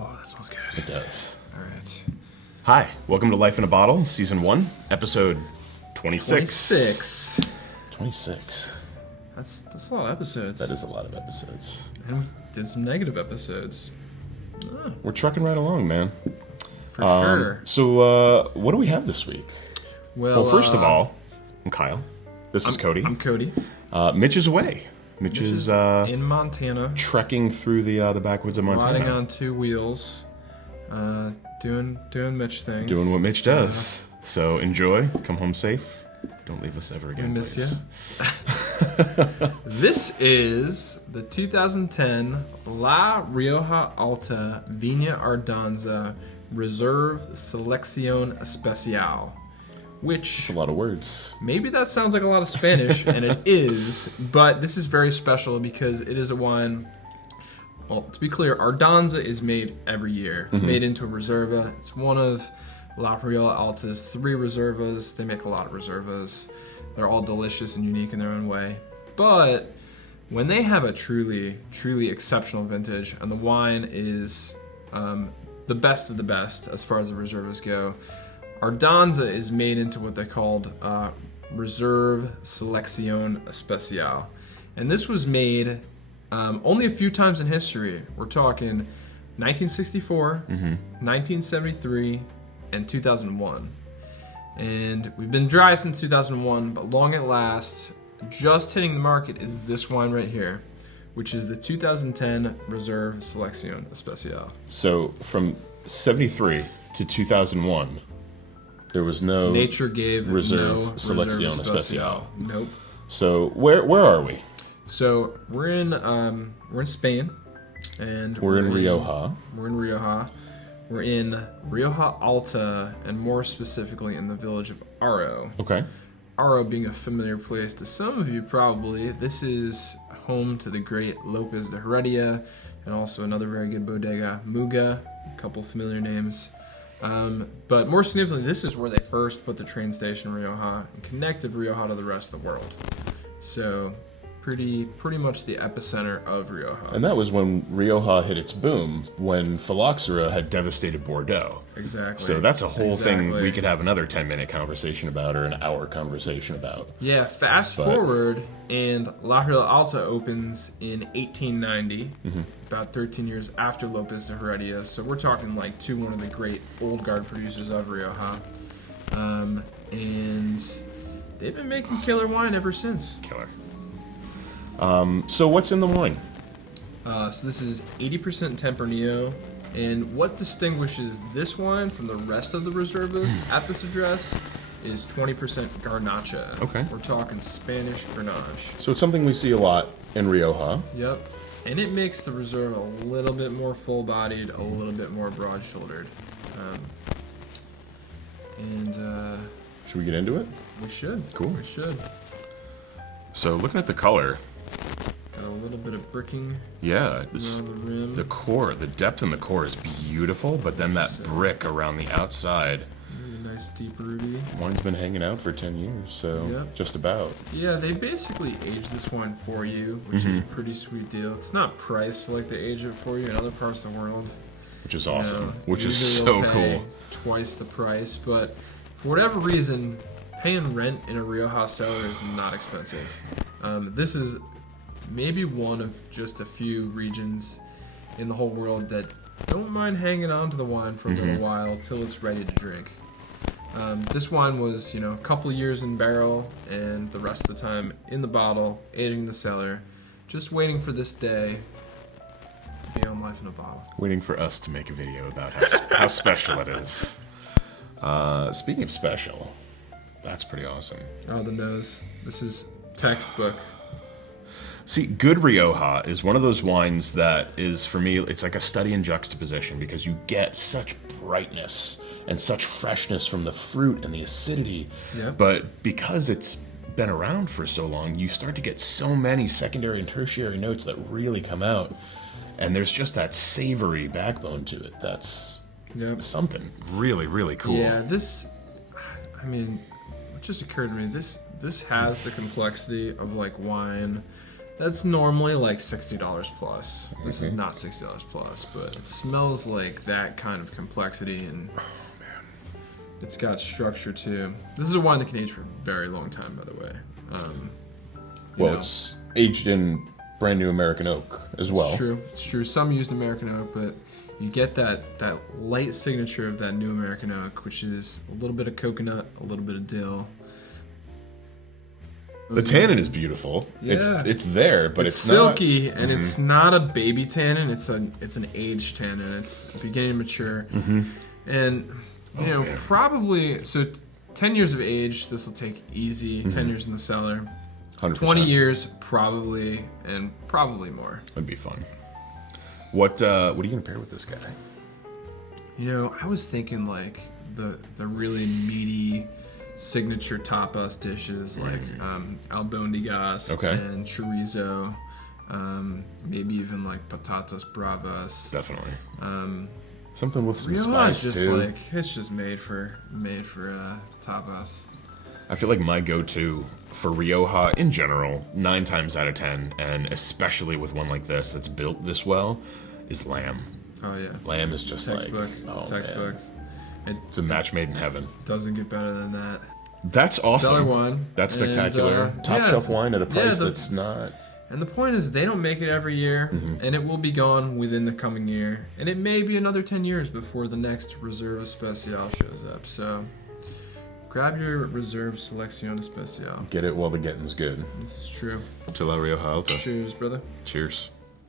Oh, that smells good. It does. All right. Hi, welcome to Life in a Bottle, Season 1, Episode 26. 26. That's a lot of episodes. That is a lot of episodes. And we did some negative episodes. Oh, We're trucking right along, man. for sure. So, what do we have this week? Well, First of all, I'm Kyle. This is Cody. I'm Cody. Mitch is away. Mitch is in Montana, trekking through the backwoods of Montana. riding on two wheels, doing Mitch things. Doing what Mitch does. So enjoy. Come home safe. Don't leave us ever again. We miss please. you. This is the 2010 La Rioja Alta Vina Ardanza Reserve Seleccion Especial. Which It's a lot of words. maybe that sounds like a lot of Spanish, and it is, but this is very special because it is a wine. Well, to be clear, Ardanza is made every year. It's made into a Reserva. It's one of La Rioja Alta's 3 Reservas. They make a lot of Reservas. They're all delicious and unique in their own way. But when they have a truly, truly exceptional vintage, and the wine is the best of the best as far as the Reservas go, Ardanza is made into what they called Reserve Seleccion Especial. And this was made only a few times in history. We're talking 1964, 1973, and 2001. And we've been dry since 2001, but long at last, just hitting the market is this wine right here, which is the 2010 Reserve Seleccion Especial. So from 73 to 2001, there was no Nature gave Reserve no Seleccion Reserve Especial. Nope. So where are we? So we're in Spain, and We're in Rioja. We're in Rioja. We're in Rioja Alta, and more specifically in the village of Aro. Okay. Aro being a familiar place to some of you probably. This is home to the great Lopez de Heredia, and also another very good bodega, Muga, a couple familiar names. But more significantly, this is where they first put the train station in Rioja and connected Rioja to the rest of the world. So pretty much the epicenter of Rioja. And that was when Rioja hit its boom, when phylloxera had devastated Bordeaux. Exactly. So that's a whole thing Exactly. we could have another 10-minute conversation about, or an hour conversation about. Yeah, fast forward, and La Rioja Alta opens in 1890, about 13 years after Lopez de Heredia. So we're talking like one of the great old guard producers of Rioja. And they've been making killer wine ever since. Killer. So what's in the wine? So this is 80% Tempranillo. And what distinguishes this wine from the rest of the Reservas at this address is 20% Garnacha. Okay. We're talking Spanish Grenache. So it's something we see a lot in Rioja. Yep. And it makes the Reserve a little bit more full-bodied, a little bit more broad-shouldered. Should we get into it? We should. Cool. We should. So looking at the color, Got a little bit of bricking yeah, around the rim. the core, the depth in the core is beautiful, but then that brick around the outside, Really nice deep rooty. wine's been hanging out for 10 years, so Yep. just about. Yeah, they basically age this wine for you, which is a pretty sweet deal. It's not priced like they age it for you in other parts of the world. Which is You awesome, know, which is usually so you'll pay cool. Twice the price, but for whatever reason, paying rent in a Rioja cellar is not expensive. This is maybe one of just a few regions in the whole world that don't mind hanging on to the wine for a little while till it's ready to drink. This wine was, a couple years in barrel and the rest of the time in the bottle, aging in the cellar, just waiting for this day to be on Life in a Bottle. Waiting for us to make a video about how special it is. Speaking of special, that's pretty awesome. Oh, the nose. This is textbook. See, good Rioja is one of those wines that is, for me, it's like a study in juxtaposition because you get such brightness and such freshness from the fruit and the acidity. Yep. But because it's been around for so long, you start to get so many secondary and tertiary notes that really come out. And there's just that savory backbone to it. That's something really, really cool. Yeah, what just occurred to me, this has the complexity of like wine That's normally like $60 plus. This is not $60 plus, but it smells like that kind of complexity, and it's got structure too. This is a wine that can age for a very long time, by the way. It's aged in brand new American oak as well. It's true. It's true. Some used American oak, but you get that light signature of that new American oak, which is a little bit of coconut, a little bit of dill. The tannin is beautiful. Yeah. It's there, but it's silky, not... and it's not a baby tannin. It's an aged tannin. It's beginning to mature, and probably 10 years of age. This will take easy. 10 years in the cellar. 100%. 20 years probably, and probably more. That'd be fun. What are you gonna pair with this guy? I was thinking like the really meaty signature tapas dishes like albondigas and chorizo, maybe even like patatas bravas. Definitely. Something with some Rioja spice is just too. like it's just made for tapas. I feel like my go-to for Rioja in general, 9 times out of 10, and especially with one like this that's built this well, is lamb. Oh yeah. Lamb is just textbook. like Textbook. It's a match made in heaven. Doesn't get better than that. That's awesome. Stellar wine. That's spectacular. And, Top shelf wine at a price that's not... And the point is, they don't make it every year, and it will be gone within the coming year. And it may be another 10 years before the next Reserva Especial shows up. So, grab your Reserve Seleccion Especial. Get it while the getting's good. This is true. To La Rioja Alta. Cheers, brother. Cheers.